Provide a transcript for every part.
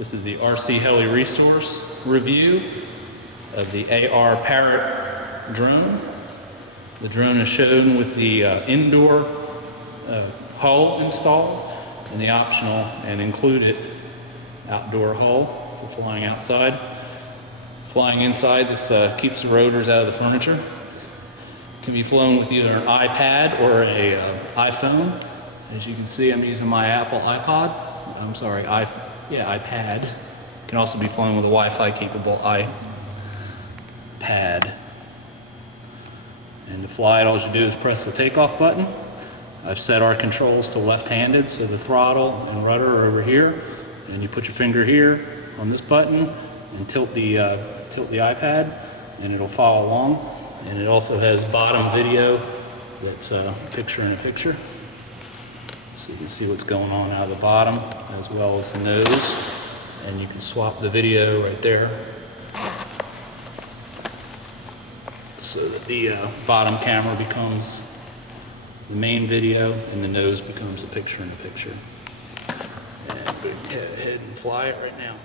This is the RC Heli Resource review of the Parrot drone. The drone is shown with the indoor hull installed and the optional and included outdoor hull for flying outside. Flying inside, this keeps the rotors out of the furniture. It can be flown with either an iPad or a iPhone. As you can see, I'm using my Apple iPad. It can also be flown with a Wi-Fi capable iPad. And to fly it, all you do is press the takeoff button. I've set our controls to left-handed, so the throttle and rudder are over here. And you put your finger here on this button and tilt the iPad, and it'll follow along. And it also has bottom video that's picture-in-a-picture. So you can see what's going on out of the bottom as well as the nose. And you can swap the video right there so that the bottom camera becomes the main video and the nose becomes a picture-in-a-picture. And go ahead and fly it right now.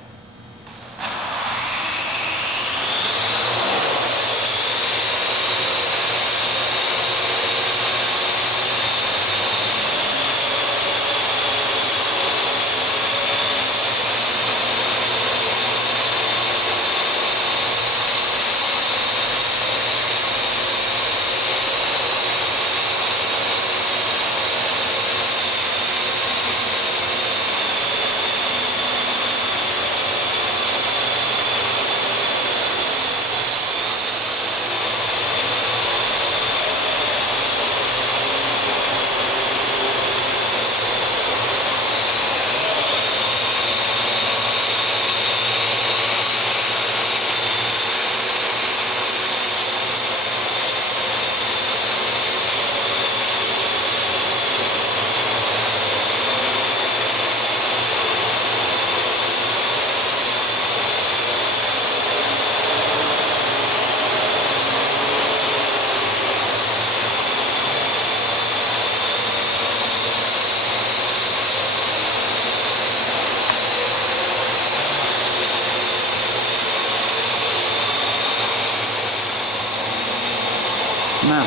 Now,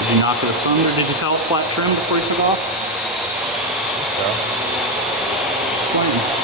did you knock it asunder? Did you tell it flat trim before you took off? So, swing.